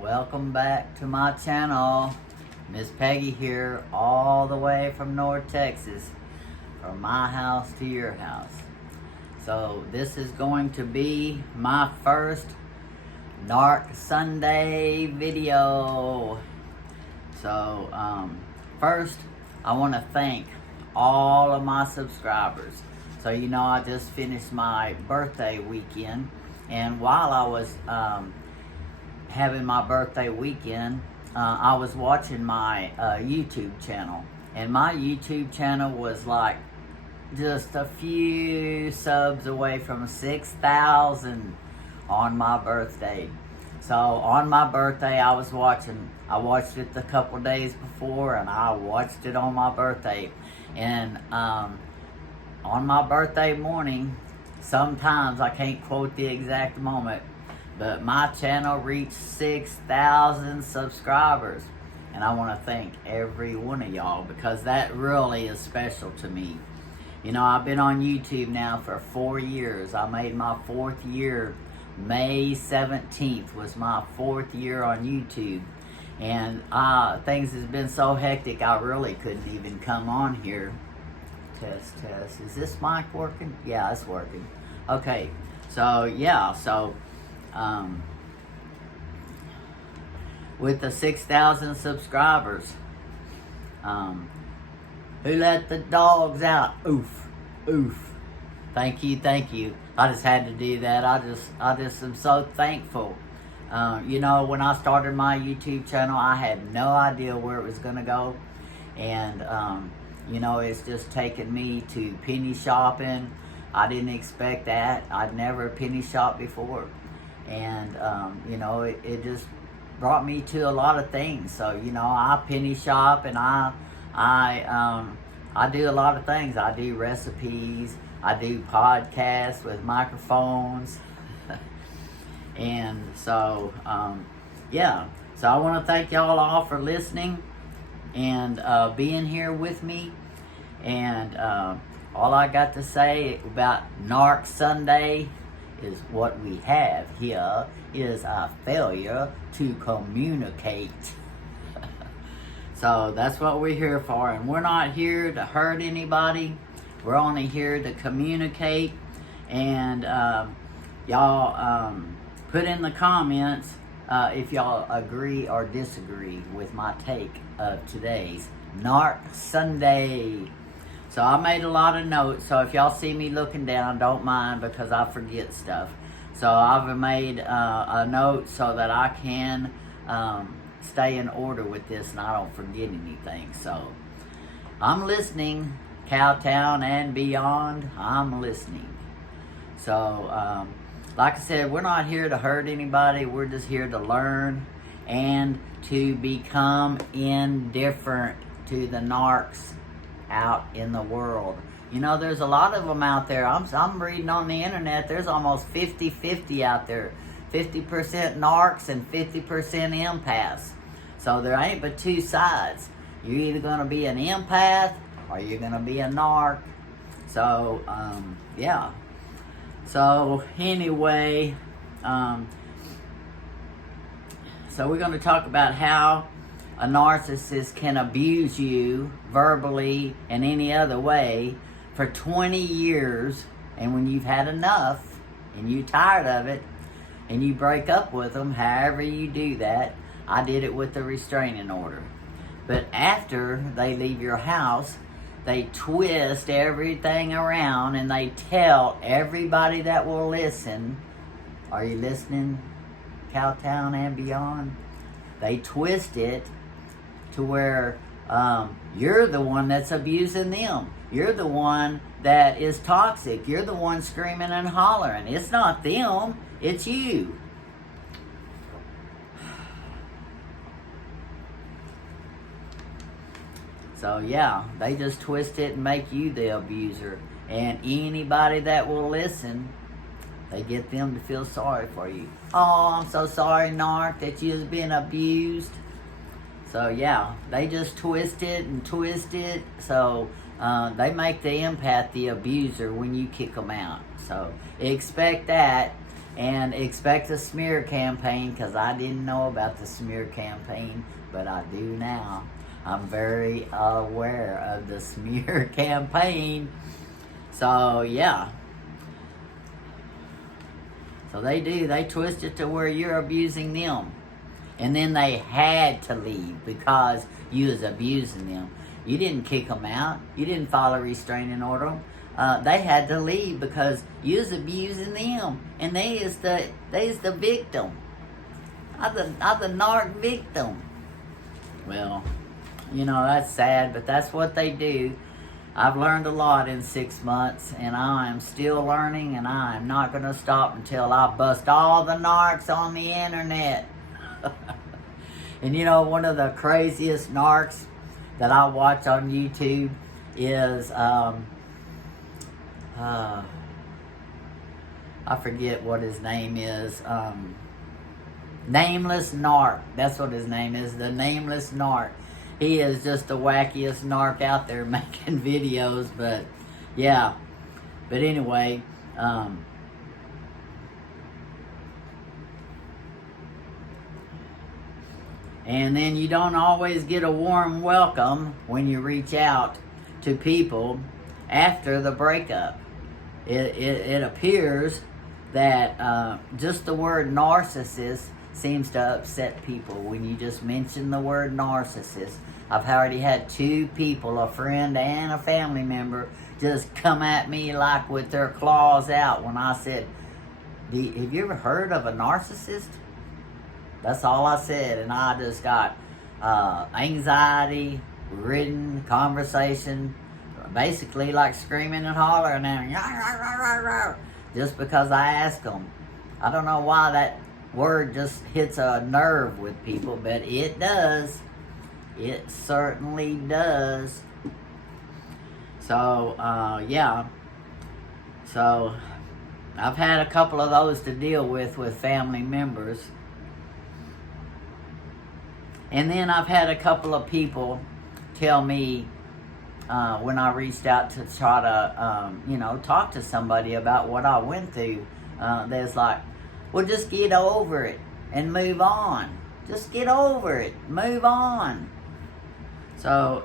Welcome back to my channel. Miss Peggy here, all the way from North Texas, from my house to your house. So this is going to be my first NARC Sunday video. So first I want to thank all of my subscribers. So you know, I just finished my birthday weekend, and while I was having my birthday weekend, I was watching my YouTube channel, and my YouTube channel was like just a few subs away from 6,000 on my birthday. So on my birthday, I watched it a couple days before, and I watched it on my birthday. And on my birthday morning, sometimes I can't quote the exact moment, but my channel reached 6,000 subscribers. And I want to thank every one of y'all, because that really is special to me. You know, I've been on YouTube now for 4 years. I made my 4th year. May 17th was my 4th year on YouTube. And things has been so hectic, I really couldn't even come on here. Test. Is this mic working? Yeah, it's working. Okay, so yeah, with the 6,000 subscribers, who let the dogs out? Oof. Thank you. I just had to do that. I just am so thankful. You know, when I started my YouTube channel, I had no idea where it was gonna go, and you know, it's just taken me to penny shopping. I didn't expect that. I'd never penny shopped before. And, you know, it just brought me to a lot of things. So, you know, I penny shop, and I do a lot of things. I do recipes. I do podcasts with microphones. And so, yeah. So I want to thank y'all all for listening and being here with me. And all I got to say about NARC Sunday is what we have here is a failure to communicate. So that's what we're here for, and we're not here to hurt anybody. We're only here to communicate. And y'all put in the comments if y'all agree or disagree with my take of today's NARC Sunday. So I made a lot of notes, so if y'all see me looking down, don't mind, because I forget stuff. So I've made a note so that I can stay in order with this and I don't forget anything. So I'm listening, Cowtown and beyond, I'm listening. So like I said, we're not here to hurt anybody. We're just here to learn and to become indifferent to the narcs out in the world. You know, there's a lot of them out there. I'm reading on the internet, there's almost 50-50 out there. 50% narcs and 50% empaths. So there ain't but two sides. You're either going to be an empath or you're going to be a narc. So, yeah. So, anyway, so we're going to talk about how a narcissist can abuse you verbally and any other way for 20 years, and when you've had enough and you're tired of it and you break up with them, however you do that. I did it with the restraining order. But after they leave your house, they twist everything around and they tell everybody that will listen. Are you listening, Cowtown and beyond? They twist it to where you're the one that's abusing them. You're the one that is toxic. You're the one screaming and hollering. It's not them, it's you. So yeah, they just twist it and make you the abuser. And anybody that will listen, they get them to feel sorry for you. Oh, I'm so sorry, narc, that you've been abused. So yeah, they just twist it and twist it. So they make the empath the abuser when you kick them out. So expect that. And expect a smear campaign, because I didn't know about the smear campaign, but I do now. I'm very aware of the smear campaign. So, yeah. So they do. They twist it to where you're abusing them. And then they had to leave because you was abusing them. You didn't kick them out. You didn't file a restraining order. They had to leave because you was abusing them, and they is the victim. I'm the narc victim. Well, you know, that's sad, but that's what they do. I've learned a lot in 6 months, and I am still learning, and I am not going to stop until I bust all the narcs on the internet. And you know, one of the craziest narcs that I watch on YouTube is I forget what his name is. Nameless Narc. That's what his name is. The Nameless Narc. He is just the wackiest narc out there making videos. But yeah. But anyway. And then you don't always get a warm welcome when you reach out to people after the breakup. It appears that just the word narcissist seems to upset people when you just mention the word narcissist. I've already had 2 people, a friend and a family member, just come at me like with their claws out when I said, have you ever heard of a narcissist? That's all I said, and I just got anxiety-ridden conversation, basically like screaming and hollering and just because I asked them. I don't know why that word just hits a nerve with people, but it does. It certainly does. So, yeah. So, I've had a couple of those to deal with family members. And then I've had a couple of people tell me when I reached out to try to, talk to somebody about what I went through, there's like, well, just get over it and move on. Just get over it. Move on. So,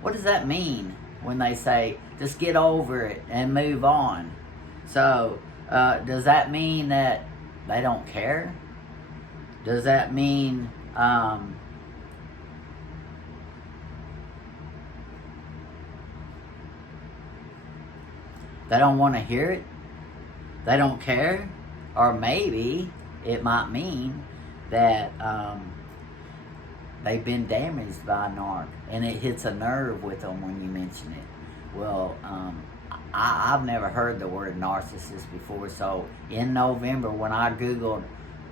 what does that mean when they say, just get over it and move on? So, does that mean that they don't care? Does that mean they don't want to hear it? They don't care? Or maybe it might mean that they've been damaged by a narc and it hits a nerve with them when you mention it. Well, I've never heard the word narcissist before, so in November when I Googled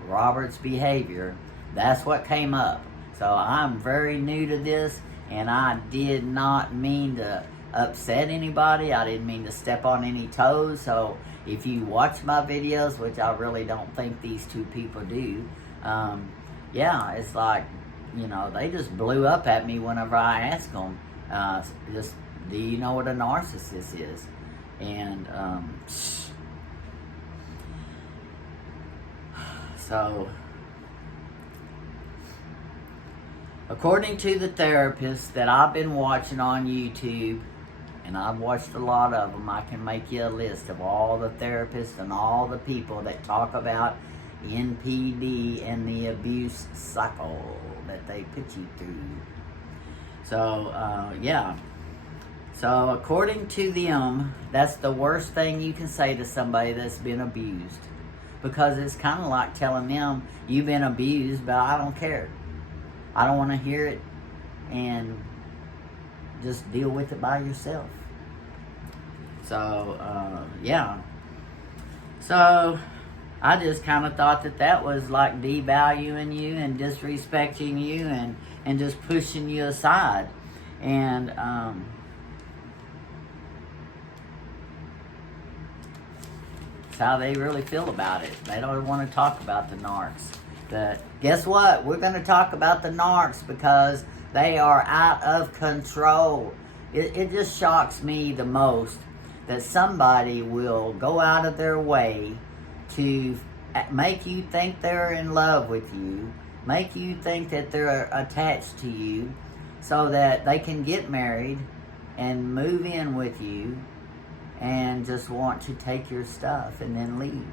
Robert's behavior, that's what came up. So I'm very new to this, and I did not mean to upset anybody. I didn't mean to step on any toes. So if you watch my videos, which I really don't think these 2 people do, yeah, it's like, they just blew up at me whenever I asked them, just, do you know what a narcissist is? And so, according to the therapists that I've been watching on YouTube, and I've watched a lot of them, I can make you a list of all the therapists and all the people that talk about NPD and the abuse cycle that they put you through. So, yeah. So, according to them, that's the worst thing you can say to somebody that's been abused. Because it's kind of like telling them, you've been abused, but I don't care. I don't want to hear it, and just deal with it by yourself. So, yeah. So, I just kind of thought that was like devaluing you and disrespecting you and just pushing you aside. And, how they really feel about it. They don't want to talk about the narcs. But guess what? We're going to talk about the narcs because they are out of control. It just shocks me the most that somebody will go out of their way to make you think they're in love with you, make you think that they're attached to you, so that they can get married and move in with you and just want to take your stuff and then leave.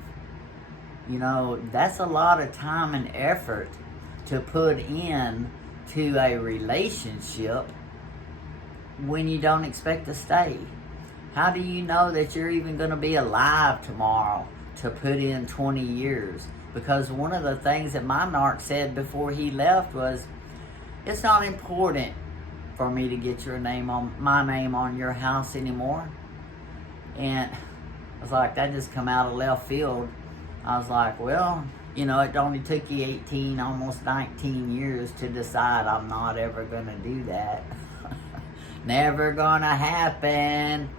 You know, that's a lot of time and effort to put in to a relationship when you don't expect to stay. How do you know that you're even going to be alive tomorrow to put in 20 years? Because one of the things that my narc said before he left was, it's not important for me to get my name on your house anymore. And I was like, that just come out of left field. I was like, well, you know, it only took you 18, almost 19 years to decide I'm not ever going to do that. Never going to happen.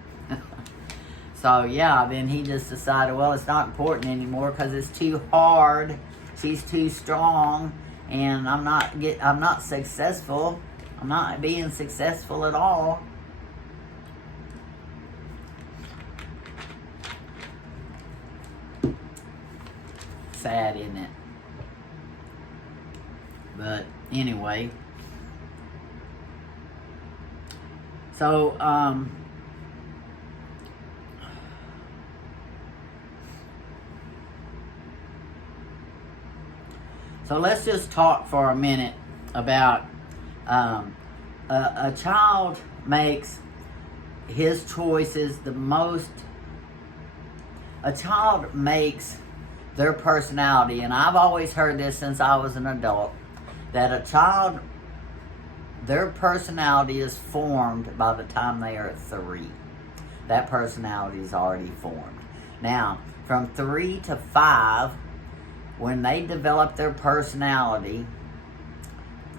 So, yeah, then he just decided, well, it's not important anymore because it's too hard. She's too strong, and I'm not successful. I'm not being successful at all. Sad, isn't it? But anyway, so let's just talk for a minute about a child makes his choices the most. A child makes their personality, and I've always heard this since I was an adult, that a child, their personality is formed by the time they are 3. That personality is already formed. Now, from 3 to 5, when they develop their personality,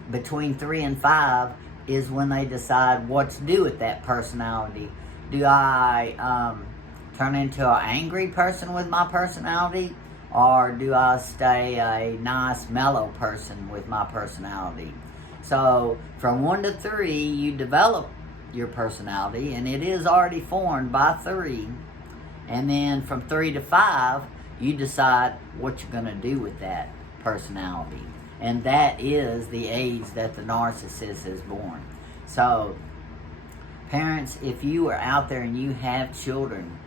between 3 and 5 is when they decide what to do with that personality. Do I turn into an angry person with my personality? Or do I stay a nice, mellow person with my personality? So, from 1 to 3, you develop your personality, and it is already formed by 3. And then from 3 to 5, you decide what you're going to do with that personality. And that is the age that the narcissist is born. So, parents, if you are out there and you have children,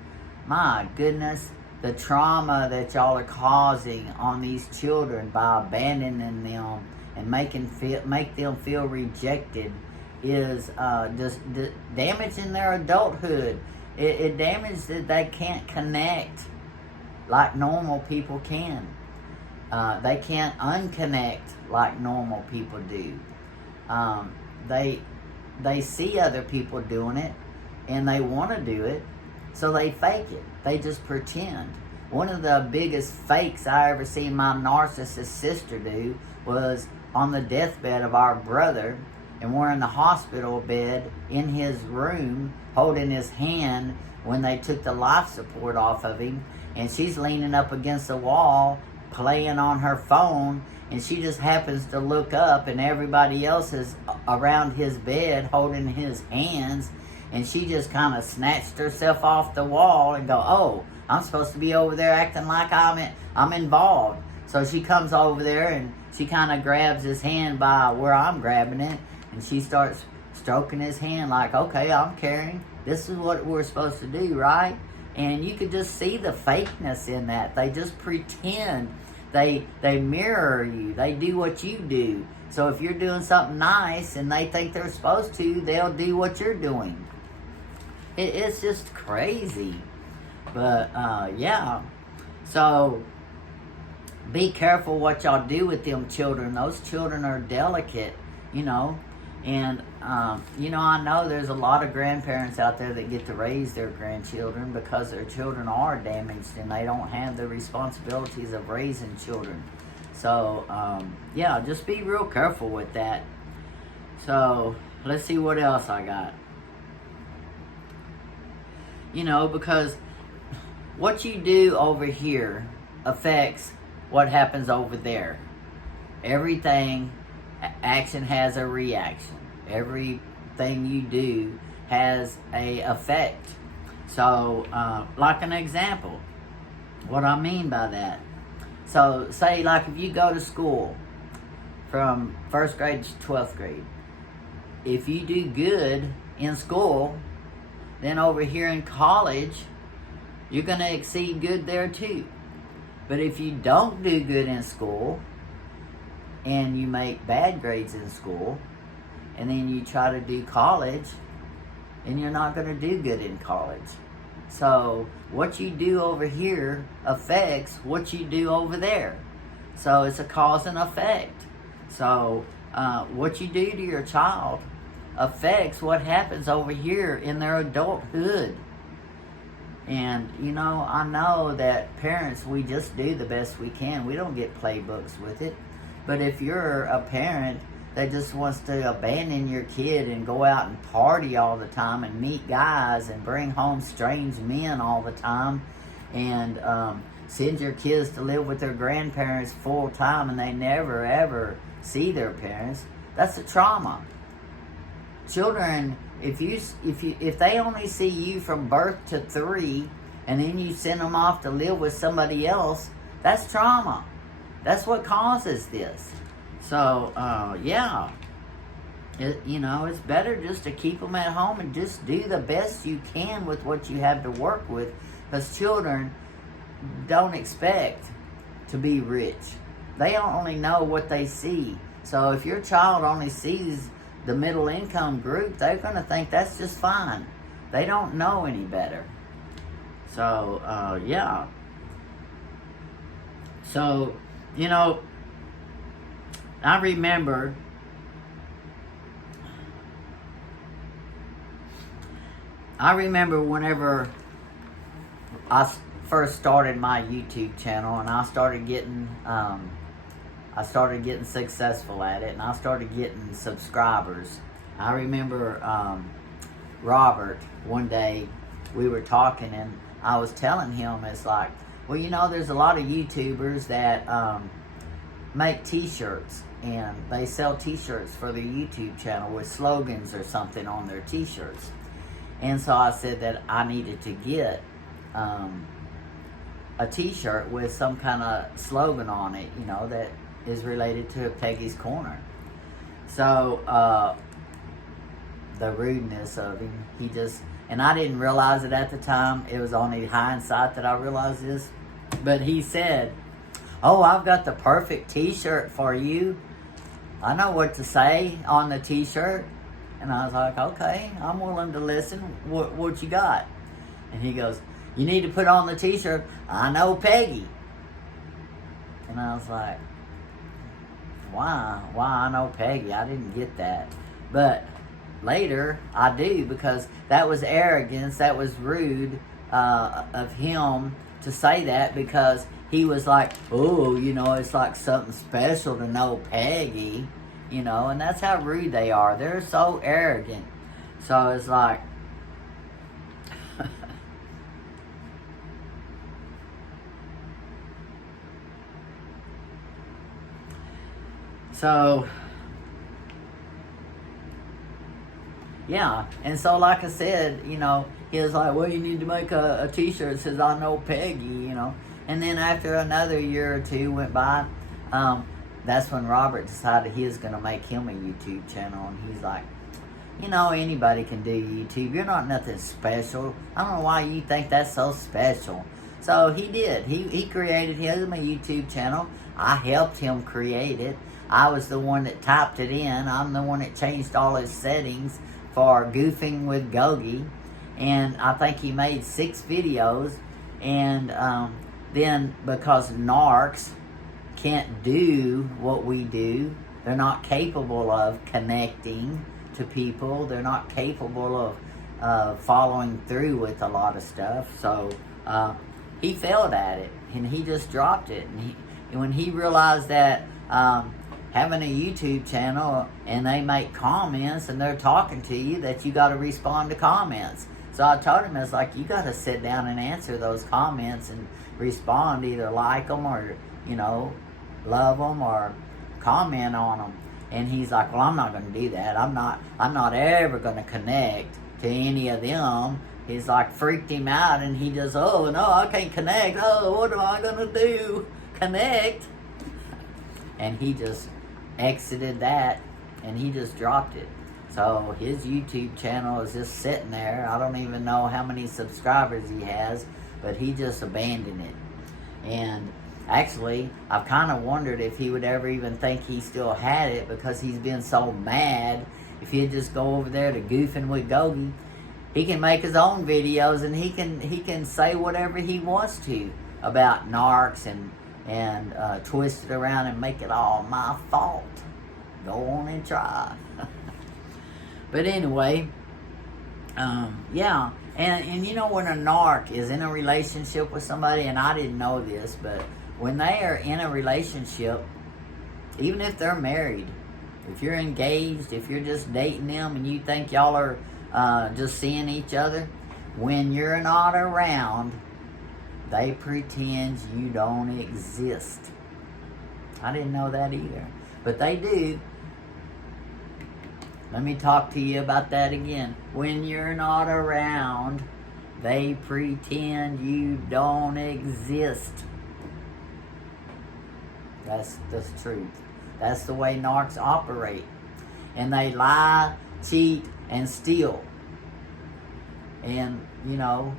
my goodness, the trauma that y'all are causing on these children by abandoning them and make them feel rejected is just damaging their adulthood. It damages that they can't connect like normal people can. They can't unconnect like normal people do. They see other people doing it and they want to do it, so they fake it. They just pretend. One of the biggest fakes I ever seen my narcissist sister do was on the deathbed of our brother, and we're in the hospital bed in his room holding his hand when they took the life support off of him, and she's leaning up against the wall playing on her phone, and she just happens to look up and everybody else is around his bed holding his hands, and she just kind of snatched herself off the wall and go, oh, I'm supposed to be over there acting like I'm involved. So she comes over there and she kind of grabs his hand by where I'm grabbing it, and she starts stroking his hand like, okay, I'm caring. This is what we're supposed to do, right? And you could just see the fakeness in that. They just pretend. They mirror you. They do what you do. So if you're doing something nice and they think they're supposed to, they'll do what you're doing. It's just crazy. But, yeah. So, be careful what y'all do with them children. Those children are delicate, you know. And, you know, I know there's a lot of grandparents out there that get to raise their grandchildren because their children are damaged and they don't have the responsibilities of raising children. So, yeah, just be real careful with that. So, let's see what else I got. You know, because what you do over here affects what happens over there. Everything, action has a reaction. Everything you do has a effect. So, like an example, what I mean by that. So, say like if you go to school from 1st grade to 12th grade, if you do good in school, then over here in college, you're going to exceed good there too. But if you don't do good in school, and you make bad grades in school, and then you try to do college, and you're not going to do good in college. So what you do over here affects what you do over there. So it's a cause and effect. So what you do to your child affects what happens over here in their adulthood. And, you know, I know that parents, we just do the best we can. We don't get playbooks with it. But if you're a parent that just wants to abandon your kid and go out and party all the time and meet guys and bring home strange men all the time and send your kids to live with their grandparents full time and they never ever see their parents, that's a trauma. Children, if they only see you from birth to 3 and then you send them off to live with somebody else, that's trauma. That's what causes this. So, yeah, you know, it's better just to keep them at home and just do the best you can with what you have to work with, because children don't expect to be rich. They only know what they see. So if your child only sees the middle income group, they're going to think that's just fine. They don't know any better. So, yeah. So, you know, I remember whenever I first started my YouTube channel and I started getting successful at it and I started getting subscribers. I remember Robert, one day we were talking and I was telling him, it's like, well, you know, there's a lot of YouTubers that make t-shirts and they sell t-shirts for their YouTube channel with slogans or something on their t-shirts. And so I said that I needed to get a t-shirt with some kind of slogan on it, you know, that is related to Peggy's Corner. So the rudeness of him, he just, and I didn't realize it at the time, it was only hindsight that I realized this, but he said, oh, I've got the perfect t-shirt for you. I know what to say on the t-shirt. And I was like, okay, I'm willing to listen. What you got? And he goes, you need to put on the t-shirt, I know Peggy. And I was like, why I know Peggy? I didn't get that. But later, I do, because that was arrogance, that was rude of him to say that, because he was like, oh, you know, it's like something special to know Peggy, you know, and that's how rude they are. They're so arrogant. So it's like, so, yeah, and so like I said, you know, he was like, well, you need to make a t-shirt that says, I know Peggy, you know. And then after another year or two went by, that's when Robert decided he was going to make him a YouTube channel. And he's like, you know, anybody can do YouTube. You're not nothing special. I don't know why you think that's so special. So he did. He created him a YouTube channel. I helped him create it. I was the one that typed it in. I'm the one that changed all his settings for goofing with Gogi. And I think he made 6 videos. And then because narcs can't do what we do, they're not capable of connecting to people. They're not capable of following through with a lot of stuff. So he failed at it, and he just dropped it. And when he realized that having a YouTube channel and they make comments and they're talking to you, that you got to respond to comments. So I told him, it's like, you got to sit down and answer those comments and respond, either like them or, you know, love them or comment on them. And he's like, well, I'm not going to do that. I'm not ever going to connect to any of them he's like freaked him out, and he just, oh no, I can't connect. Oh, what am I gonna do? Connect. And he just exited that, and he just dropped it. So his YouTube channel is just sitting there. I don't even know how many subscribers he has, but he just abandoned it. And actually, I've kind of wondered if he would ever even think he still had it, because he's been so mad. If he'd just go over there to Goofing with Gogi, he can make his own videos, and he can say whatever he wants to about narcs and twist it around and make it all my fault. Go on and try. But anyway, yeah. And you know, when a narc is in a relationship with somebody, and I didn't know this, but when they are in a relationship, even if they're married, if you're engaged, if you're just dating them and you think y'all are just seeing each other, when you're not around, they pretend you don't exist. I didn't know that either, but they do. Let me talk to you about that again. When you're not around, they pretend you don't exist. That's the truth. That's the way narcs operate. And they lie, cheat, and steal. And, you know,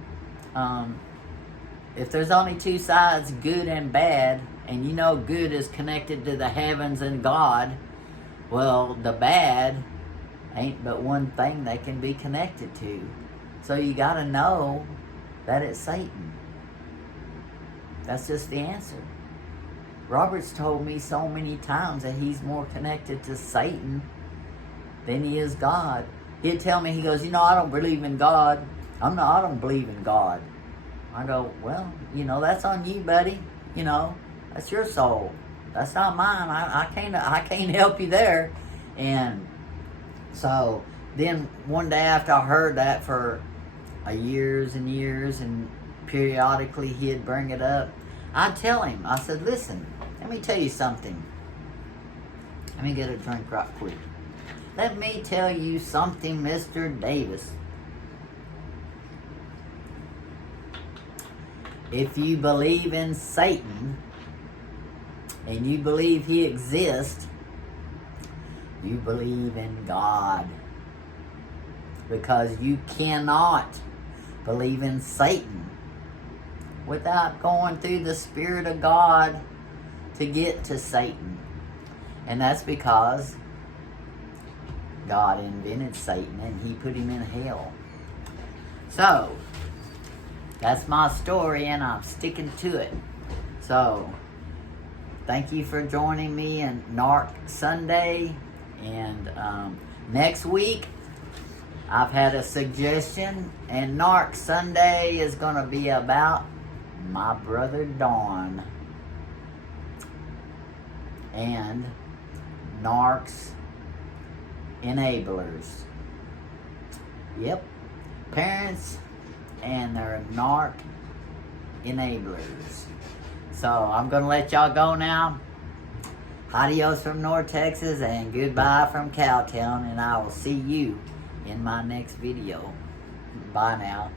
if there's only two sides, good and bad, and you know good is connected to the heavens and God, well, the bad ain't but one thing they can be connected to. So you got to know that it's Satan. That's just the answer. Robert's told me so many times that he's more connected to Satan than he is God. He'd tell me, he goes, you know, I don't believe in God. I don't believe in God. I go, well, you know, that's on you, buddy. You know, that's your soul. That's not mine. I can't help you there. And so then one day after I heard that for years and years, and periodically he'd bring it up, I'd tell him, I said, listen, let me tell you something. Let me get a drink right quick. Let me tell you something, Mr. Davis. If you believe in Satan and you believe he exists, you believe in God. Because you cannot believe in Satan without going through the Spirit of God to get to Satan. And that's because God invented Satan and he put him in hell. So, that's my story, and I'm sticking to it. So, thank you for joining me in NARC Sunday. And next week, I've had a suggestion, and NARC Sunday is going to be about my brother Dawn and NARC's enablers. Yep, parents and their NARC enablers. So I'm going to let y'all go now. Adios from North Texas, and goodbye from Cowtown, and I will see you in my next video. Bye now.